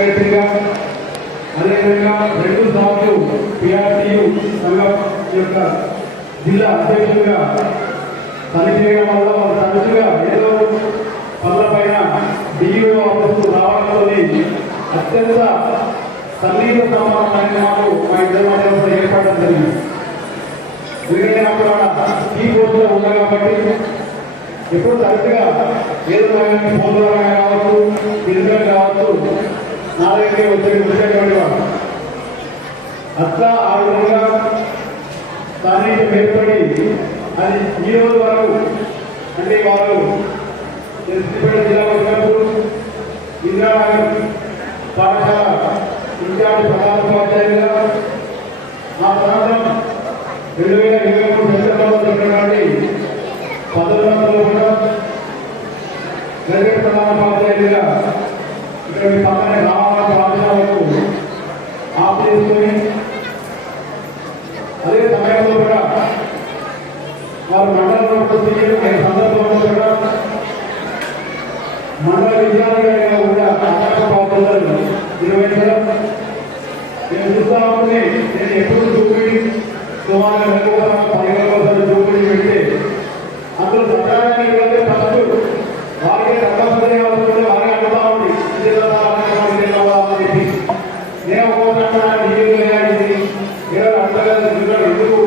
సెక్రటరీగా అదేవిధంగా 2 సార్లు పిఆర్టీయు సంఘం యొక్క జిల్లా అధ్యక్షులుగా పనిచేయడం వల్ల వారు తరచుగా ఏదో పనుల పైన డిఈఓ ఆఫీసు రావడంతో అత్యంత సన్నిహిత సంబంధమైన మాకు మా ఇద్దరి మధ్య ఏర్పడడం జరిగింది. ఎందుకంటే నాకు ఈ పోస్టులో ఉన్నా కాబట్టి ఎప్పుడు తరచుగా ఏదో ఫోన్ ద్వారా కావచ్చు, ఫిజికల్ కావచ్చు, నా దగ్గర వచ్చేటువంటి వాడు అట్లా ఆ విధంగా సాన్నిధ్యం ఏర్పడి అది ఈ రోజు వరకు అంటే వారు సిద్దిపేట జిల్లాలో వచ్చినప్పుడు ఇందిరానగర్ పాఠశాల ఇన్ఛార్జ్ ప్రధానోపాధ్యాయులుగా ఆ ప్రాంతం 2023 సెప్టెంబర్లో జరిగినటువంటి పదవులలో కూడా గజెట్ ప్రధానోపాధ్యాయులుగా ఇక్కడ పక్కనే రామాయణ పాఠశాలకు ఆఫ్ చేసుకొని అదే సమయంలో కూడా వారు మండలంలో సందర్భంలో కూడా మండల విద్యాలయంగా కూడా పాత్రలు నిర్వహించడం నేను చూస్తా ఉంటే నేను ఎప్పుడు చూపిడి సుమారు 10 కోసం చూపిడి పెడితే అందులో సత్యానికి వెళ్తే ఫస్ట్ వారికి తప్పనిసరి అవసరం వారికి అడుగుతా ఉంది నేను ఒక్కోసారి ఏదో అర్థం ఎందుకు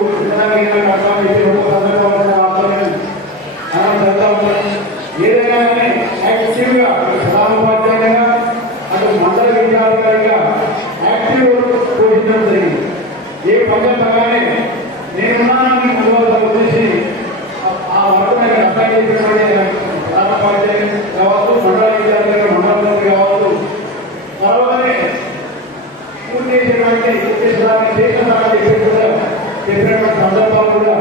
ఏదైనా యాక్టివ్గా ప్రధానోపాధ్యాయులుగా అటు మండల విద్యాధికారిగా యాక్టివ్ పోషించడం జరిగింది. ఏ పద్ధతిగానే నేనున్నానని అనుభవాలు వచ్చేసి ఆ వర్గ అర్థం చేసినటువంటి ప్రధానోపాధ్యాయులు కావచ్చు, మండల విద్యాధికారి మండలంలో కావచ్చు, త్వరలోనే పూర్తి చేసినటువంటి చెప్పినటువంటి సందర్భాలు కూడా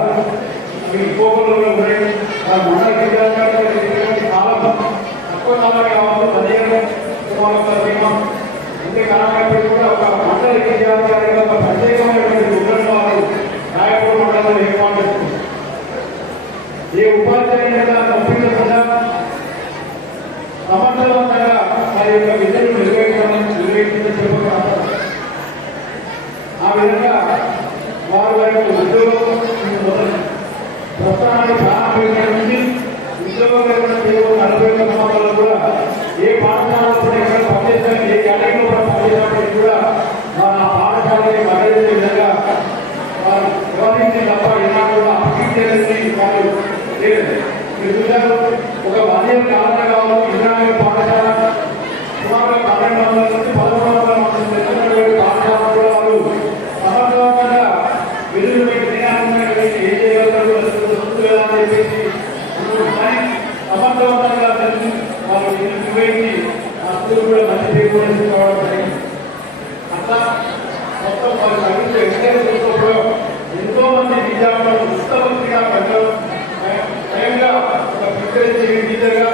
పోగొల్లో ఉన్నాయి. మండల విద్యాధికారి కాలం తక్కువ కాలం కావచ్చు, 15 అంతే కాలమైనప్పటికీ కూడా ఒక మండల విద్యాధికారిగా ఒక ప్రత్యేకమైనటువంటి ఉద్యోగంలో వారు రాయపూర్ మండలంలో ఏర్పాటు చేస్తున్నారు. ఏ ఉపాధ్యాయులుగా ఒప్పించకుండా సమర్థవంతంగా వారి యొక్క విధులను నిర్వహించడం చెప్పగలుగుతారు. ఆ విధంగా వారు యొక్క ఉద్యోగం ప్రస్థానాన్ని ప్రారంభించడం నుంచి ఉద్యోగం 40 సంవత్సరాలు కూడా ఏ పాఠశాలలో ఎక్కడ పనిచేసిన ఏ క్యాటగిరీలో కూడా పనిచేసినప్పటికీ కూడా ఆ పాఠశాలని మద్దతు విధంగా వారు వ్యవహరించి తప్ప ఇలా కూడా అప్పగించేది వారు లేదు. మీరు చూశారు, ఒక 1 year కాలంగా కావచ్చు ఇంద్రానగర్ పాఠశాల సుమారు 1200 నుంచి 1100 మంది పాఠశాల కూడా వారు సమర్థవంతంగా విధులు ఏం చేయగలరు అని చెప్పేసి సమర్థవంతంగా వాళ్ళు నిర్వహించి ఆ స్కూల్ కూడా మంచి పేరు కావడం జరిగింది. అట్లా మొత్తం వారి చదివితే ఎంతో మంది విద్యార్థులు ఉత్తమంగా స్వయంగా ఒక ప్రిపరేషన్ టీచర్గా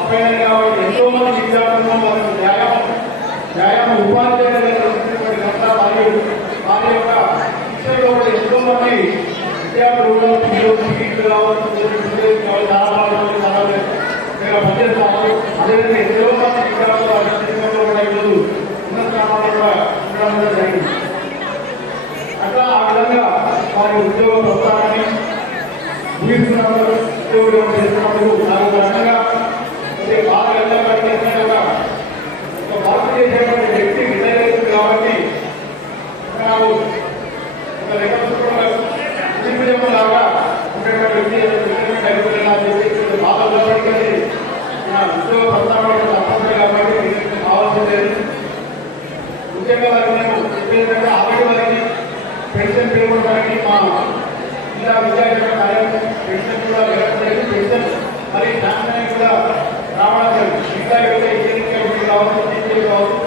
అపాయింట్ కాబట్టి ఎంతో మంది విద్యార్థులను వారికి వ్యాయామ ఉపాధ్యాయులుగా వారి యొక్క శిక్షణలో కూడా ఎంతో మంది విద్యార్థులు పనిచేస్తాము. అదేవిధంగా ఎంతో మంది విద్యార్థులు కూడా ఈరోజు ఉన్నత స్థానాల్లో కూడా ఉండడం జరిగింది. అట్లా ఆ విధంగా వారి ఉద్యోగ ప్రస్థానాన్ని ఉద్యోగం చేస్తున్నప్పుడు నాకు రకంగా బాగా వెళ్ళబడిన ఒక మార్పు చేసేటువంటి వ్యక్తి విధంగా కాబట్టి నాకు ఒక లాగా ఉండేటువంటి బాధ ఉన్నప్పటికీ నా ఉద్యోగ ప్రస్థానం తప్పనిసరి కాబట్టి కావాల్సింది లేదు. ముఖ్యంగా నేను చెప్పేదంటే ఆల్రెడీ వారికి పెన్షన్ పేరుకోవడానికి మా జిల్లా విద్యాశాఖ కార్యాలయం పెన్షన్ కూడా వెళ్ళలేదు. పెన్షన్ మరి దాని కూడా రావడం ఇంకా కావచ్చు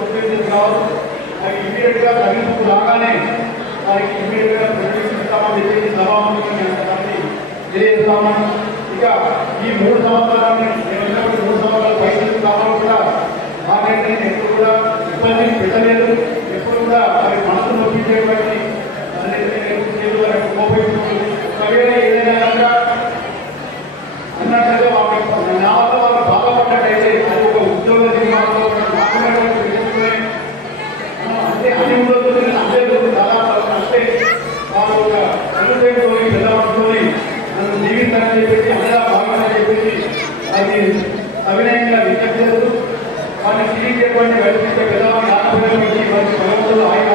కావచ్చు అది ఇమీడియట్ గా తగ్గింపు రాగానే వారికి ఇమీడియట్ గా ప్రకటిస్తామని చెప్పేసి సభాముఖంగా తెలియజేస్తామని. ఇక ఈ 3 సంవత్సరాలని నేను 3 సంవత్సరాలు పైసలు కావాలి కూడా మాకైతే నేను ఎప్పుడు కూడా ఇబ్బంది పెట్టలేదు. ఎప్పుడు కూడా వారి మనసు నొప్పించేటువంటి ఏదైనా అన్నట్టుగా నా వల్ల వాళ్ళు బాధపడ్డట్టయితే అది ఒక ఉద్యోగ జీవితంలో సవినయంగా విజ్ఞప్తి చేస్తూ వారిని తిరిగి చెప్పండి వెళ్తుంటే పెద్దవారిని ఆత్మీయుల నుంచి మంచి భగవంతులు ఆయన